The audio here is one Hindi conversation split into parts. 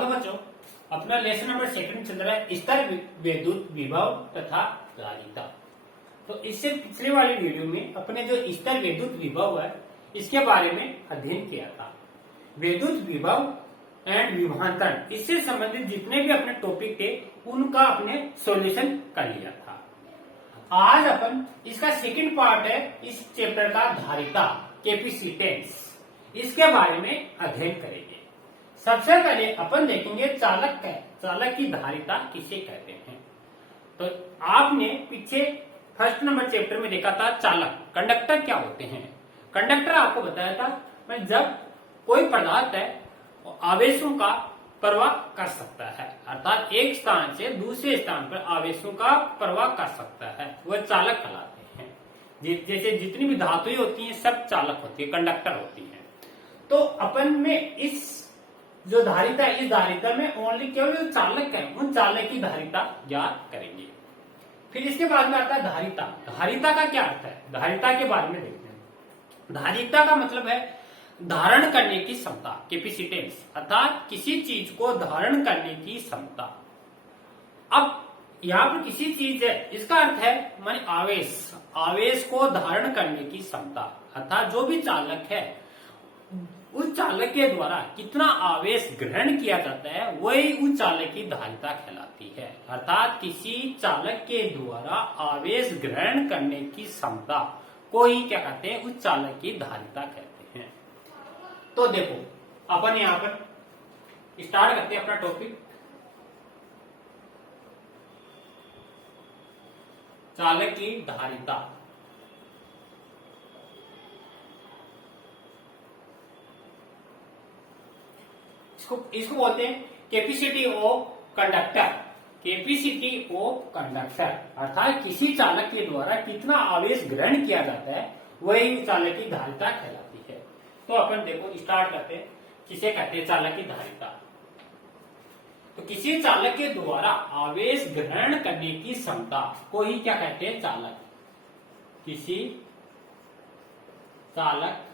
तो बच्चों अपना लेसन नंबर सेकंड चल रहा है स्तर विद्युत विभव तथा धारिता। तो इससे पिछले वाली वीडियो में अपने जो स्तर विद्युत विभव है इसके बारे में अध्ययन किया था। विद्युत विभव एंड विभवांतरण इससे संबंधित जितने भी अपने टॉपिक थे उनका अपने सॉल्यूशन कर लिया था। आज अपन इसका सेकंड पार्ट है इस चैप्टर का धारिता कैपेसिटेंस, इसके बारे में अध्ययन करेंगे। सबसे पहले अपन देखेंगे चालक की धारिता किसे कहते हैं। तो आपने पीछे फर्स्ट नंबर चैप्टर में देखा था चालक कंडक्टर क्या होते हैं। कंडक्टर आपको बताया था मैं जब कोई पदार्थ है आवेशों का प्रवाह कर सकता है, अर्थात एक स्थान से दूसरे स्थान पर आवेशों का प्रवाह कर सकता है, वह चालक कहलाते हैं। जैसे जितनी भी धातुएं होती हैं सब चालक होती है, कंडक्टर होती हैं। तो अपन में इस जो धारिता है इस धारिता में ओनली केवल जो चालक है उन चालक की धारिता ज्ञात करेंगे। फिर इसके बाद में आता है धारिता। धारिता का क्या अर्थ है, धारिता के बारे में देखते हैं। धारिता का मतलब है धारण करने की क्षमता, कैपेसिटेंस, अर्थात किसी चीज को धारण करने की क्षमता। अब यहाँ पर किसी चीज है इसका अर्थ है माने आवेश को धारण करने की क्षमता, अर्थात जो भी चालक है उस चालक के द्वारा कितना आवेश ग्रहण किया जाता है वही उस चालक की धारिता कहलाती है। अर्थात किसी चालक के द्वारा आवेश ग्रहण करने की क्षमता को ही क्या कहते हैं, उस चालक की धारिता कहते हैं। तो देखो अपन यहाँ पर स्टार्ट करते हैं अपना टॉपिक। चालक की धारिता। इसको बोलते हैं capacity of conductor. Capacity of conductor अर्थात किसी चालक के द्वारा कितना आवेश ग्रहण किया जाता है वही चालक की धारिता कहलाती है। तो अपन देखो स्टार्ट करते हैं किसे कहते हैं चालक की धारिता। तो किसी चालक के द्वारा आवेश ग्रहण करने की क्षमता को ही क्या कहते हैं, चालक। किसी चालक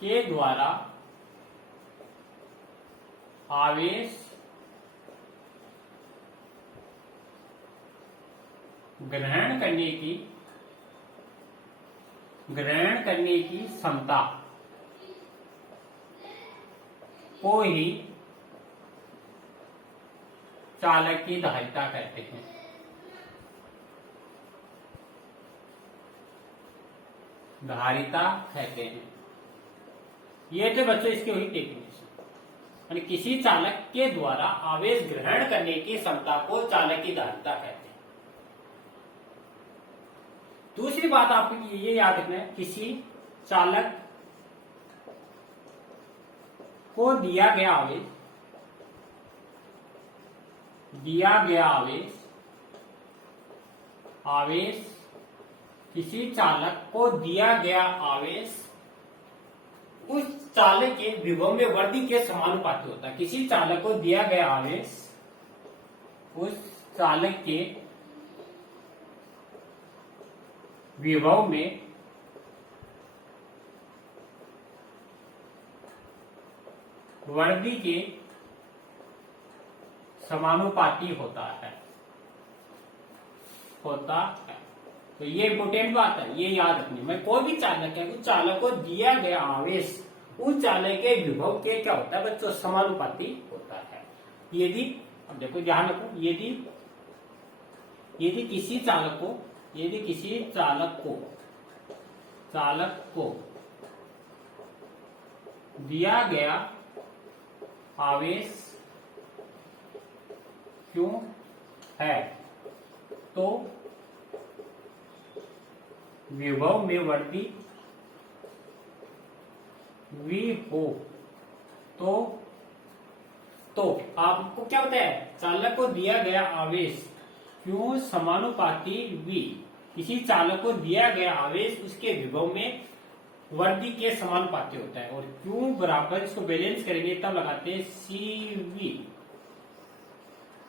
के द्वारा आवेश ग्रहण करने की क्षमता को ही चालक की धारिता कहते हैं। धारिता कहते हैं। ये थे बच्चों इसके वही टेक्निक। किसी चालक के द्वारा आवेश ग्रहण करने की क्षमता को चालक की धारिता कहते हैं। दूसरी बात आपको ये याद रखना है, किसी चालक को दिया गया आवेश किसी चालक को दिया गया आवेश उस चालक के विभव में वृद्धि के समानुपाती होता है। किसी चालक को दिया गया आवेश उस चालक के विभव में वृद्धि के समानुपाती होता है। तो ये इंपोर्टेंट बात है, ये याद रखनी। मैं कोई भी चालक है उस चालक को दिया गया आवेश उस चालक के विभव के क्या होता है बच्चों, समानुपाती होता है। यदि अब देखो ध्यान रखो, यदि किसी चालक को दिया गया आवेश क्यों है तो विभव में वृद्धि V हो तो आपको क्या बताया, चालक को दिया गया आवेश क्यों समानुपाती V। किसी चालक को दिया गया आवेश उसके विभव में वृद्धि के समानुपाती होता है। और क्यों बराबर इसको बैलेंस करेंगे तब लगाते हैं CV।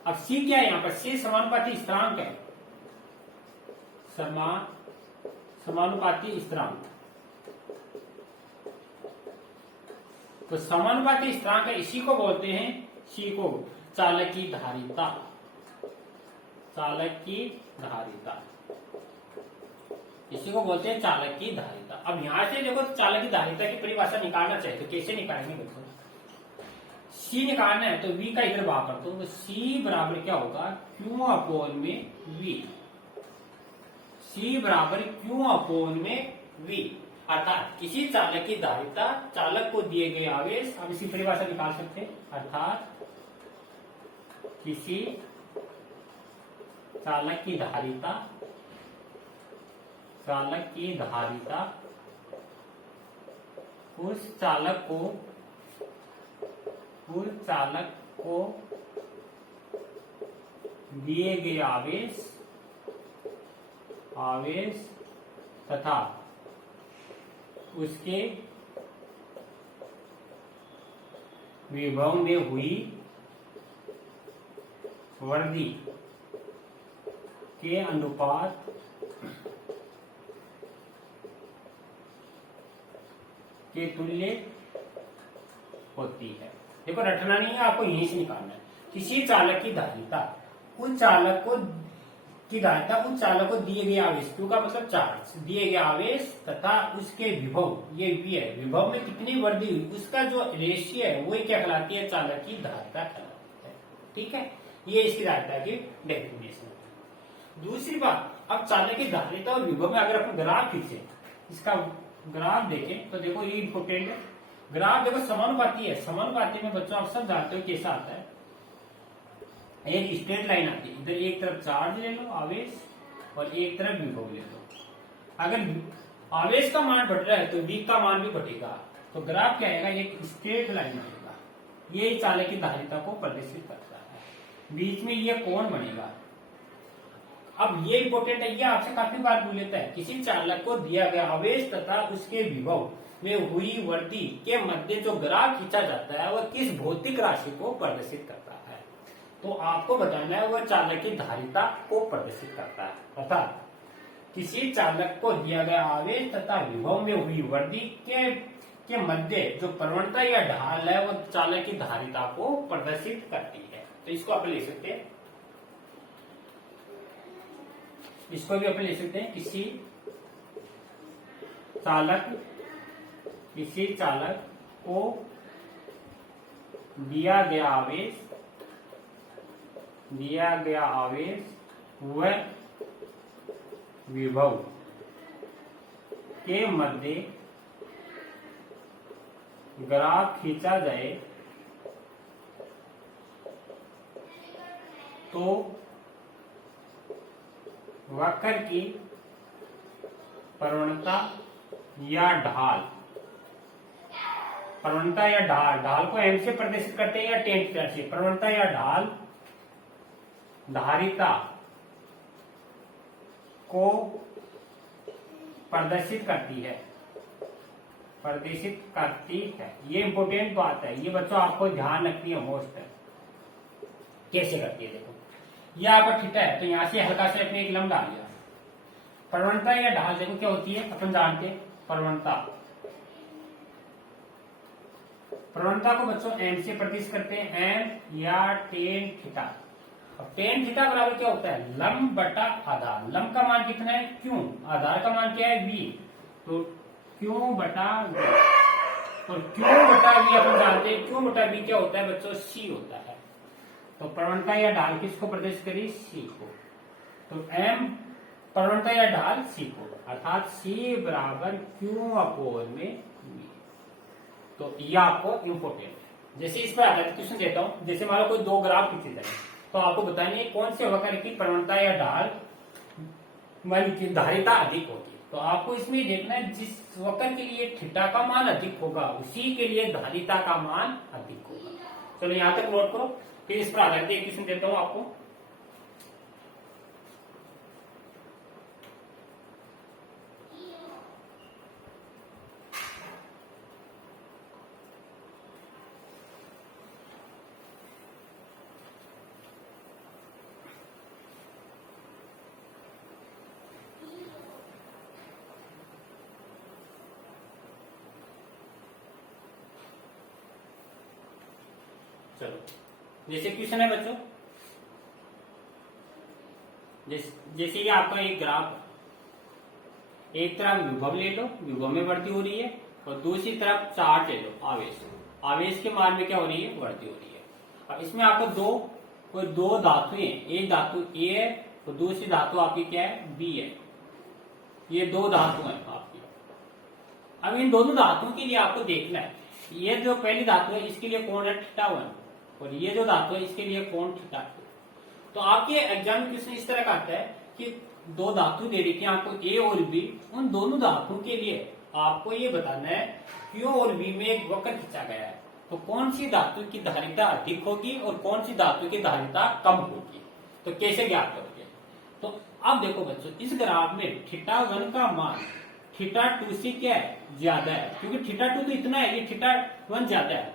अब C क्या है यहाँ पर, C समानुपाती स्थिरांक है, समानुपाती स्थिरांक। तो समानुपाती स्थिरांक है, इसी को बोलते हैं, सी को चालक की धारिता, चालक की धारिता, इसी को बोलते हैं चालक की धारिता। अब यहां से देखो चालक की धारिता की परिभाषा निकालना चाहिए, तो कैसे निकालेंगे बच्चों? सी निकालना है तो V का इधर भाग कर दो, तो C बराबर क्या होगा, Q अपॉन में V, C बराबर Q अपॉन में V, अर्थात किसी चालक की धारिता चालक को दिए गए आवेश, अब इसी परिभाषा निकाल सकते हैं, अर्थात किसी चालक की धारिता, चालक की धारिता उस चालक को दिए गए आवेश तथा उसके विभव में हुई वृद्धि के अनुपात के तुल्य होती है। देखो रटना नहीं है, आपको यहीं से निकालना है। किसी चालक की धारिता उन चालक को दिए गए आवेश, क्यों का मतलब चार्ज, दिए गए आवेश तथा उसके विभव, ये V है, विभव में कितनी वृद्धि हुई उसका जो रेशियो है वो क्या कहलाती है, चालक की धारिता कहलाती है। ठीक है, ये इसकी धारिता की डेफिनेशन है। दूसरी बात, अब चालक की धारिता और विभव में अगर अपन ग्राफ खींचे, इसका ग्राफ देखें तो देखो ये इंपोर्टेंट है। ग्राफ देखो समानुपाती है, समानुपाती में बच्चों आप सब जानते हो कैसा आता है, एक स्ट्रेट लाइन आती है, इधर एक तरफ चार्ज ले लो आवेश और एक तरफ विभव ले लो। अगर आवेश का मान बढ़ रहा है तो V का मान भी बढ़ेगा, तो ग्राफ क्या आएगा, एक स्ट्रेट लाइन आएगा, ये चालक की धारिता को प्रदर्शित करता है, बीच में ये कोण बनेगा। अब ये इंपोर्टेंट है, ये आपसे काफी बार पूछ लेता है, किसी चालक को दिया गया आवेश तथा उसके विभव में हुई वृद्धि के मध्य जो ग्राफ खींचा जाता है वह किस भौतिक राशि को प्रदर्शित करता है, तो आपको बताना है वह चालक की धारिता को प्रदर्शित करता है, अर्थात किसी चालक को दिया गया आवेश तथा विभव में हुई वृद्धि के मध्य जो प्रवणता या ढाल है वह चालक की धारिता को प्रदर्शित करती है। तो इसको आप ले सकते हैं, इसको भी अपन ले सकते हैं, किसी चालक को दिया गया आवेश व विभव के मध्य ग्राफ खींचा जाए तो वक्र की प्रवणता या ढाल, ढाल को m से प्रदर्शित करते हैं या tan थीटा से, प्रवणता या ढाल धारिता को प्रदर्शित करती है, ये इंपोर्टेंट बात है, ये बच्चों आपको ध्यान रखनी है मोस्ट है। कैसे करती है, देखो यहाँ पर थीटा है तो यहां से हल्का से अपने एक लंब डाल दिया, प्रवणता या ढाल देखो क्या होती है, अपन जानते हैं प्रवणता को बच्चों m से प्रदर्शित करते हैं, m या tan थीटा। अब tan थीटा बराबर क्या होता है, लंब बटा आधार, लंब का मान कितना है q, आधार का मान क्या है v, तो q बटा v, और q बटा v अपन जानते हैं, q बटा v क्या होता है बच्चों, c होता है। तो प्रवणता या ढाल किसको प्रदर्शित करी, c को, तो m प्रवणता या ढाल c को, अर्थात c बराबर q अपॉन में v। तो ये आपको इम्पोर्टेंट है। जैसे इस पर आधारित क्वेश्चन देता हूं, जैसे मान लो कोई दो ग्राफ खींचे जाए तो आपको बतानी है कौन से वक्र की प्रवणता या ढाल की धारिता अधिक होगी, तो आपको इसमें देखना है जिस वक्र के लिए थीटा का मान अधिक होगा उसी के लिए धारिता का मान अधिक होगा। चलो यहां तक नोट करो, फिर इस पर आधारित एक क्वेश्चन देता हूं आपको। चलो जैसे क्वेश्चन है बच्चों, जैसे कि आपका एक ग्राफ, एक तरफ विभव ले लो, विभव में वृद्धि हो रही है, और दूसरी तरफ चार्ज ले लो, आवेश, आवेश के मान में क्या हो रही है, वृद्धि हो रही है। अब इसमें आपको कोई दो धातुएं, एक धातु ए है और दूसरी धातु आपकी क्या है, बी है। ये दो धातु है आपकी। अब इन दोनों धातुओं के लिए आपको देखना है, ये जो पहली धातु है इसके लिए कोण है θ1 और ये जो धातु है इसके लिए कोण θ2। तो आपके एग्जाम क्वेश्चन इस तरह का आता है कि दो धातु दे रखी है आपको ए और बी, उन दोनों धातुओं के लिए आपको ये बताना है क्यू और बी में एक वक्र खींचा गया है, तो कौन सी धातु की धारिता अधिक होगी और कौन सी धातु की धारिता कम होगी, तो कैसे ज्ञात करोगे। तो अब देखो बच्चों, इस ग्राफ में θ1 का मान θ2 से क्या है, ज्यादा है, क्योंकि θ2 तो इतना है, ये θ1 ज्यादा है।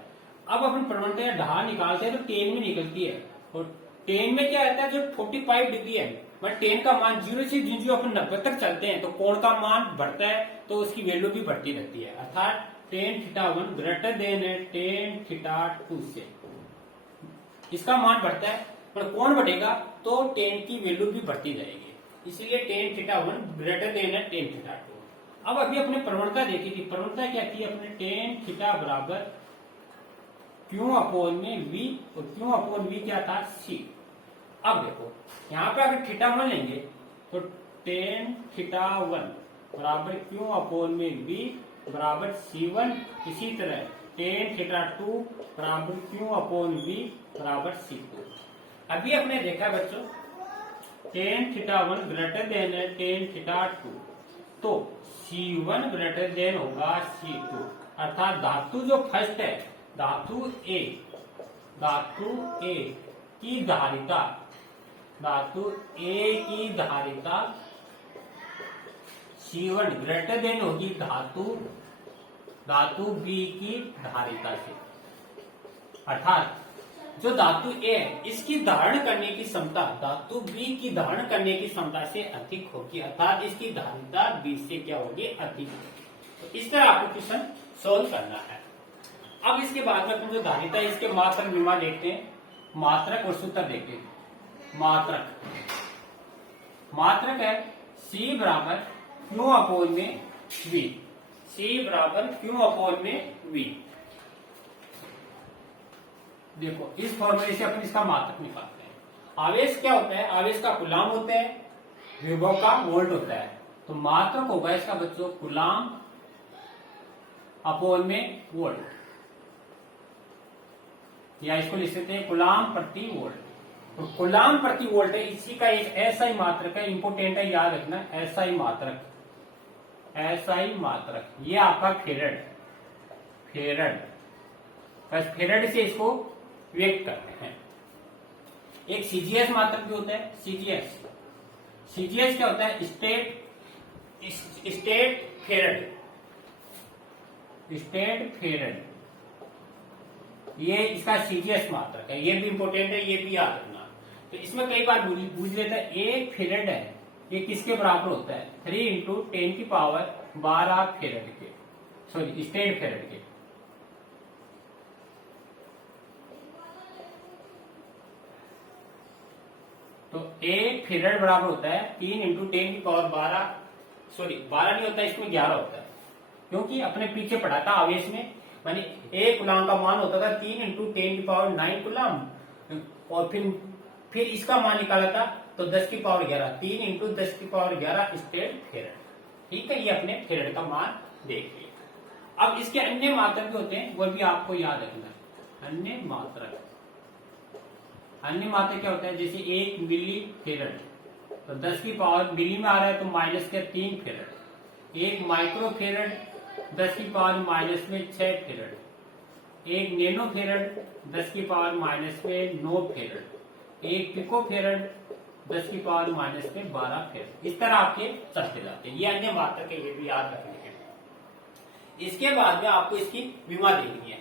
अब अपन प्रवणता ढाल निकालते हैं तो tan में निकलती है, और tan में क्या रहता है, जो 45 डिग्री है, बट tan का मान 0 से जो अपन 90 तक चलते हैं तो कोण का मान बढ़ता है, तो उसकी वैल्यू भी बढ़ती रहती है, अर्थात tan θ1 ग्रेटर देन है tan θ2 से, इसका मान बढ़ता है, पर कोण बढ़ेगा तो tan की वैल्यू भी बढ़ती जाएगी, इसलिए tan θ1 ग्रेटर देन है tan θ2। अब अभी अपने प्रवणता देखी थी, प्रवणता क्या थी अपने, tan θ बराबर क्यू अपॉन में v, और क्यू अपॉन v क्या था, c। अब देखो यहाँ पे अगर θ1 लेंगे तो tan θ1 बराबर क्यू अपॉन में v बराबर c1, इसी तरह tan θ2 बराबर क्यू अपॉन v बराबर c2। अभी हमने देखा बच्चों tan θ1 ग्रेटर देन है tan θ2, तो c1 ग्रेटर देन होगा c2, अर्थात धातु जो फर्स्ट है, धातु A की धारिता, धातु A की धारिता C1 ग्रेटर देन होगी धातु B की धारिता से, अर्थात जो धातु A है इसकी धारण करने की क्षमता धातु B की धारण करने की क्षमता से अधिक होगी, अर्थात इसकी धारिता B से क्या होगी, अधिक होगी। तो इस तरह आपको क्वेश्चन सोल्व करना है। अब इसके बाद में अपन जो धारिता है इसके मात्रक विमा देखते हैं, मात्रक और सूत्र देखते हैं। मात्रक है C बराबर क्यू अपॉन में V, C बराबर क्यू अपॉन में V। देखो इस फॉर्मूले से अपन इसका मात्रक निकालते हैं। आवेश क्या होता है, आवेश का कूलाम होता है, विभव का वोल्ट होता है, तो मात्रक होगा इसका बच्चों कूलाम अपॉन में वोल्ट, या इसको लिख सकते हैं कूलाम प्रति वोल्ट। तो कूलाम प्रति वोल्ट है, इसी का एक एसआई मात्रक है, इंपोर्टेंट है, याद रखना, एसआई मात्रक, एसआई मात्रक, ये आपका फेरड, बस फेरड से इसको व्यक्त करते हैं। एक सीजीएस मात्रक भी होता है, सीजीएस क्या होता है, स्टेट फेरड, ये इसका सीजीएस मात्रक है, ये भी इंपोर्टेंट है, ये भी याद रखना। तो इसमें कई बार पूछ लेता है, एक फेरड है ये किसके बराबर होता है, 3 इंटू 10 की पावर 12 फेरड के, सॉरी स्टेट फेरड के। तो एक फेरड बराबर होता है 3 इंटू 10 की पावर 12, सॉरी 12 नहीं होता, इसमें 11 होता है, क्योंकि अपने पीछे पढ़ा था आवेश में, मानी एक कूलाम का मान होता था 3 इंटू 10 की पावर 9 कूलाम, और फिर इसका मान निकाला था तो 10 की पावर 11, 3 इंटू 10 की पावर 11 स्टेट फेरड। ठीक है, ये अपने फेरड का मान देख लिया। अब इसके अन्य मात्रक भी होते हैं, वो भी आपको याद रखना है। अन्य मात्रक क्या होता है, जैसे 1 मिली फेरड, तो 10 की पावर मिली में आ रहा है तो माइनस के 3 फेरड। 1 माइक्रो फेरड 10 की पावर माइनस में 6 फेरड। 1 नैनो फेरड 10 की पावर माइनस में 9 फेरड। 1 पिको फेरड 10 की पावर माइनस में 12 फेरड। इस तरह आपके चलते जाते हैं, ये अन्य मात्रक है, ये भी याद रखने हैं। इसके बाद में आपको इसकी विमा देखनी है।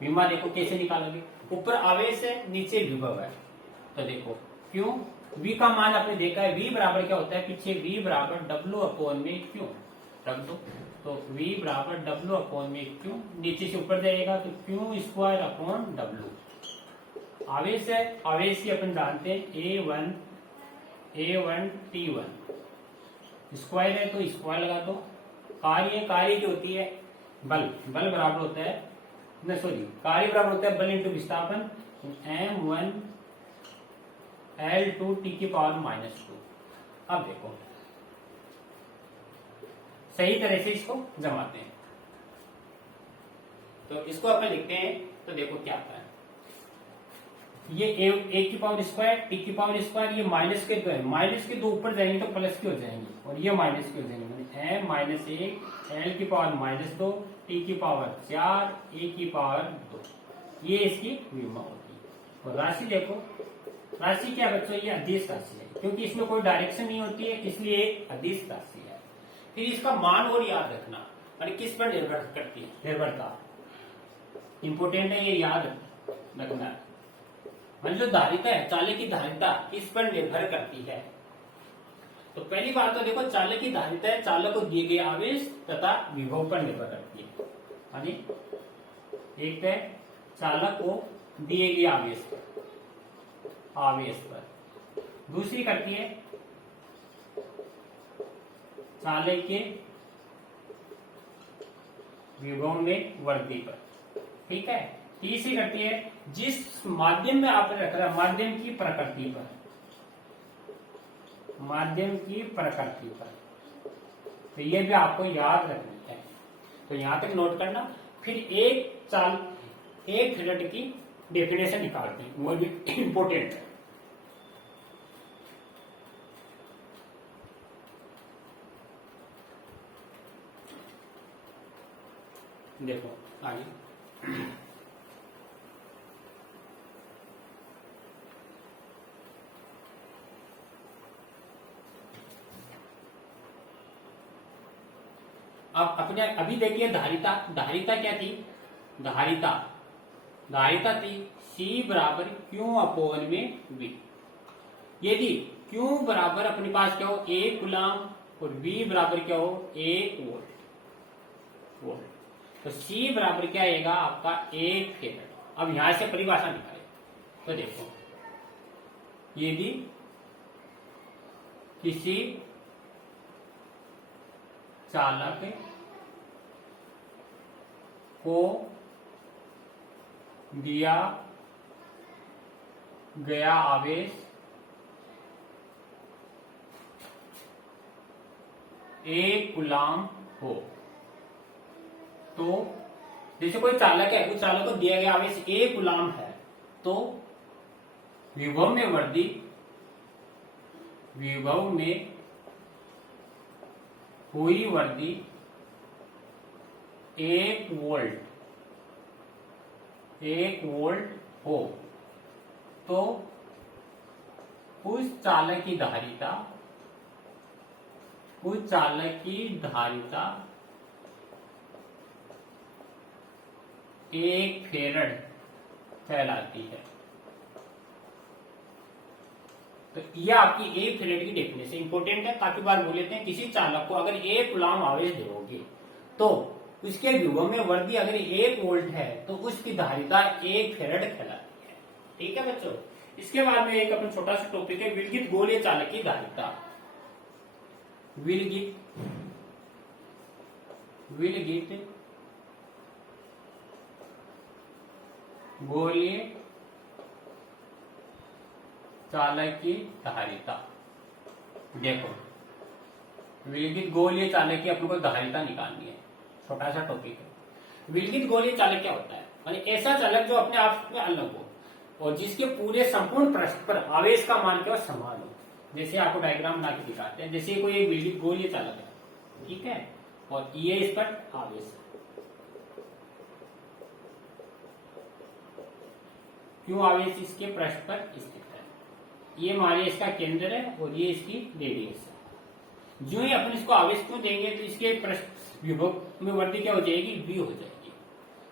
विमा देखो कैसे निकालोगे, ऊपर आवेश है नीचे विभव है, तो देखो क्यों, V का मान आपने देखा है, V बराबर क्या होता है, पीछे V बराबर W अपॉन में क्यू, रख दो। तो V बराबर W अपॉन में क्यू, नीचे से ऊपर जाएगा तो क्यू स्क्वायर अपॉन W। आवेश है, आवेश की अपन जानते हैं A1 T1, स्क्वायर है तो स्क्वायर लगा दो। कार्य की होती है बल बराबर होता है कार्य बराबर होता है बल इंटू विस्थापन M1 L2 T की पावर -2। अब देखो सही तरह से इसको जमाते हैं, तो इसको अपन लिखते हैं। तो देखो क्या आता है, ये ए की पावर स्क्वायर टी की पावर स्क्वायर, ये माइनस के दो है, माइनस के दो ऊपर जाएंगे तो प्लस के हो जाएंगे, और ये माइनस के हो जाएंगे। एम माइनस 1 एल की पावर -2 टी की पावर 4 ए की पावर 2, ये इसकी विभव होगी। और राशि देखो, राशि क्या बच्चों, ये अदिश राशि है, क्योंकि इसमें कोई डायरेक्शन नहीं होती है इसलिए अदिश राशि है। फिर इसका मान और याद रखना, और किस पर निर्भर करती है, निर्भरता इंपोर्टेंट है, ये याद रखना। जो धारिता है, चालक की धारिता इस पर निर्भर करती है। तो पहली बात तो देखो, चालक की धारिता है चालक को दिए गए आवेश तथा विभव पर निर्भर करती है। यानी एक है चालक को दिए गए आवेश पर, दूसरी करती है चालक के विभव में वृद्धि पर, ठीक है। तीसरी करती है जिस माध्यम में आपने रख रहा है माध्यम की प्रकृति पर, माध्यम की प्रकृति पर। तो ये भी आपको याद रखनी है, तो यहां तक नोट करना। फिर एक फ्लड की डेफिनेशन निकालते हैं, वो भी इंपोर्टेंट है। देखो आगे, अब अपने अभी देखिए धारिता क्या थी, धारिता थी C बराबर Q अपॉन में V। यदि Q बराबर अपने पास क्या हो 1 कूलम और V बराबर क्या हो 1 वोल्ट, तो C बराबर क्या आएगा आपका 1 फेरेड। अब यहां से परिभाषा निकाले तो देखो, यदि किसी चालक को दिया गया आवेश 1 कूलम हो, तो जैसे कोई चालक है, उस चालक को दिया गया आवेश 1 कूलम है, तो विभव में वृद्धि, विभव में हुई वृद्धि 1 वोल्ट हो, तो उस चालक की धारिता 1 फेरेड कहलाती है। तो यह आपकी 1 फेरेड की डेफिनेशन इंपोर्टेंट है, काफी बार बोल लेते हैं। किसी चालक को अगर 1 कूलम आवेश दोगे तो उसके विभव में वृद्धि अगर 1 वोल्ट है तो उसकी धारिता 1 फेरेड कहलाती है, ठीक है बच्चों। इसके बाद में एक अपन छोटा सा टॉपिक है विलगित गोलीय चालक की धारिता। विलगित गोलीय चालक की धारिता। देखो विलगित गोलीय चालक की अपन को धारिता निकालनी है, छोटा सा टॉपिक है। विलगित गोलीय चालक क्या होता है, यानी ऐसा चालक जो अपने आप में अलग हो और जिसके पूरे संपूर्ण पृष्ठ पर आवेश का मान क्या समान हो। जैसे आपको डायग्राम बना के दिखाते हैं, जैसे कोई एक विलगित गोलीय चालक है, ठीक है, और ये इस पर आवेश है, क्यों आवेश इसके पृष्ठ पर स्थित है, ये हमारे इसका केंद्र है और ये इसकी रेडियस है। जो ही अपन इसको आवेश क्यों देंगे तो इसके पृष्ठ विभव में वृद्धि क्या हो जाएगी, V हो जाएगी।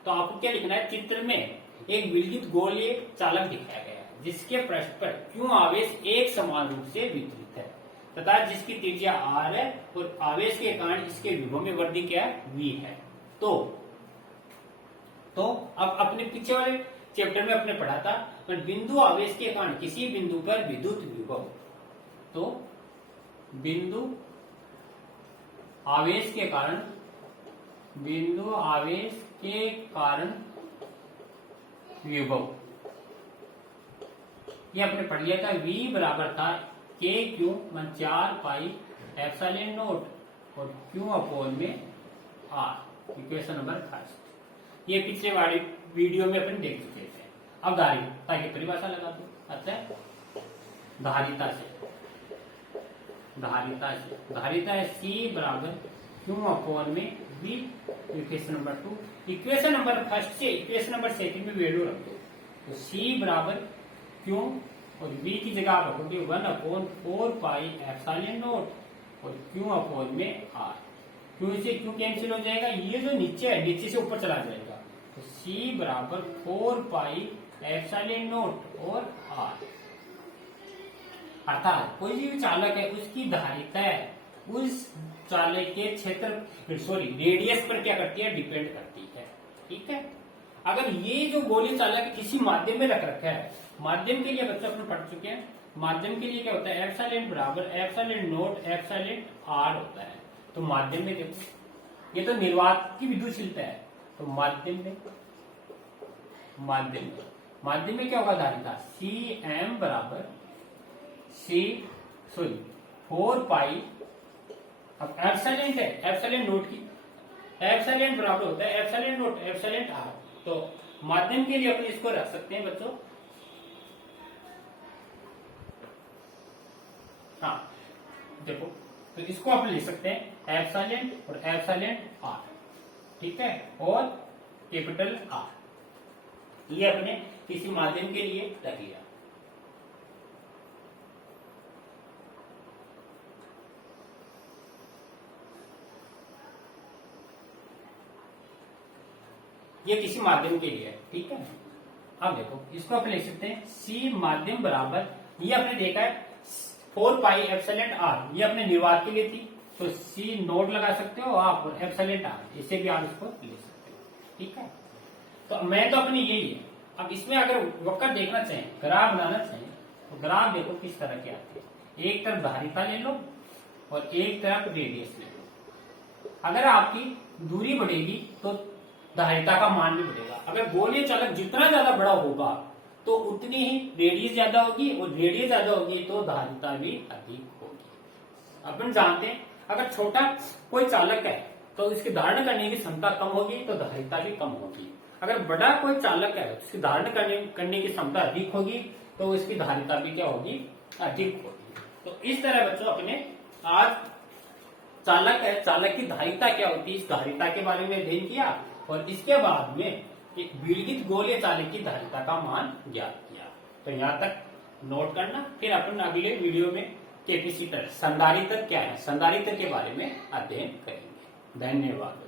तो आपको क्या लिखना है, चित्र में एक विलगित गोलीय चालक दिखाया गया है जिसके पृष्ठ पर क्यों आवेश एक समान रूप से वितरित है। तथा जिसकी त्रिज्या r है और आवेश के कारण इसके विभव में वृद्धि क्या है, v है। तो अब अपने पीछे वाले चैप्टर में अपने पढ़ा था पर बिंदु आवेश के कारण किसी बिंदु पर विद्युत विभव, तो बिंदु आवेश के कारण विभव ये अपने पढ़ लिया था। v बराबर था k Q 4 pi epsilon not और q अपॉन में r, इक्वेशन नंबर 1। ये पिछले वाले वीडियो में अपन देख चुके थे। अब धारिता की परिभाषा लगा दो। अच्छा, धारिता है C बराबर Q अपॉन में V, equation number 2। Equation number 1 से इक्वेशन नंबर 2 में वैल्यू रख दो, तो C बराबर Q और V की जगह आप रखोगे 1/4 पाई एप्सिलॉन नॉट और Q अपॉन में R। Q से Q कैंसिल हो जाएगा, ये जो नीचे है नीचे से ऊपर चला जाएगा, तो C बराबर 4 पाई एप्सिलॉन नॉट और R। अर्थात कोई भी चालक है उसकी धारिता उस चालक के क्षेत्र रेडियस पर क्या करती है, डिपेंड करती है। ठीक है, अगर ये जो गोली चालक किसी माध्यम में रख रखा है, माध्यम के लिए बच्चे अपने पढ़ चुके हैं, माध्यम के लिए क्या होता है, एप्सिलॉन बराबर एप्सिलॉन नॉट एप्सिलॉन R होता है। तो माध्यम में देखो, ये तो निर्वात की विद्युतशीलता है, तो माध्यम में क्या होगा धारिता, Cm बराबर 4 पाई, अब एप्सिलॉन है, एप्सिलॉन नोट की एप्सिलॉन बराबर होता है एप्सिलॉन नोट एप्सिलॉन R। तो माध्यम के लिए अपन इसको रख सकते हैं बच्चों, हाँ देखो, तो इसको अपन लिख सकते हैं एप्सिलॉन और एप्सिलॉन R। ठीक है, और कैपिटल R, ये अपने किसी माध्यम के लिए रख लिया। ये किसी माध्यम के लिए है। ठीक है, अब देखो इसको अपन लिख सकते हैं C माध्यम बराबर, ये आपने देखा है 4 पाई एप्सिलॉन R, ये अपने निर्वात के लिए थी, तो C नोट लगा सकते हो आप और एप्सिलॉन R, इससे भी आप इसको ले सकते हो। ठीक है, तो मैं तो अपनी यही है। अब इसमें अगर वक्र देखना चाहें, ग्राफ बनाना चाहें, तो ग्राफ देखो किस तरह के आते हैं। एक तरफ धारिता ले लो और एक तरफ रेडियस ले लो। अगर आपकी दूरी बढ़ेगी तो धारिता का मान भी बढ़ेगा। अगर गोलीय चालक जितना ज्यादा बड़ा होगा तो उतनी ही रेडियस ज्यादा होगी, और रेडियस ज्यादा होगी तो धारिता भी अधिक होगी। अपन जानते हैं अगर छोटा कोई चालक है तो इसकी धारण करने की क्षमता कम होगी तो धारिता भी कम होगी। अगर बड़ा कोई चालक है उसकी धारण करने की क्षमता अधिक होगी तो इसकी धारिता भी क्या होगी, अधिक होगी। तो इस तरह बच्चों अपने आज चालक है, चालक की धारिता क्या होती है, इस धारिता के बारे में अध्ययन किया, और इसके बाद में एक विलगित गोलीय चालक की धारिता का मान ज्ञात किया। तो यहाँ तक नोट करना, फिर अपन अगले वीडियो में कैपेसिटर संधारित्र क्या है, संधारित्र के बारे में अध्ययन करेंगे। धन्यवाद।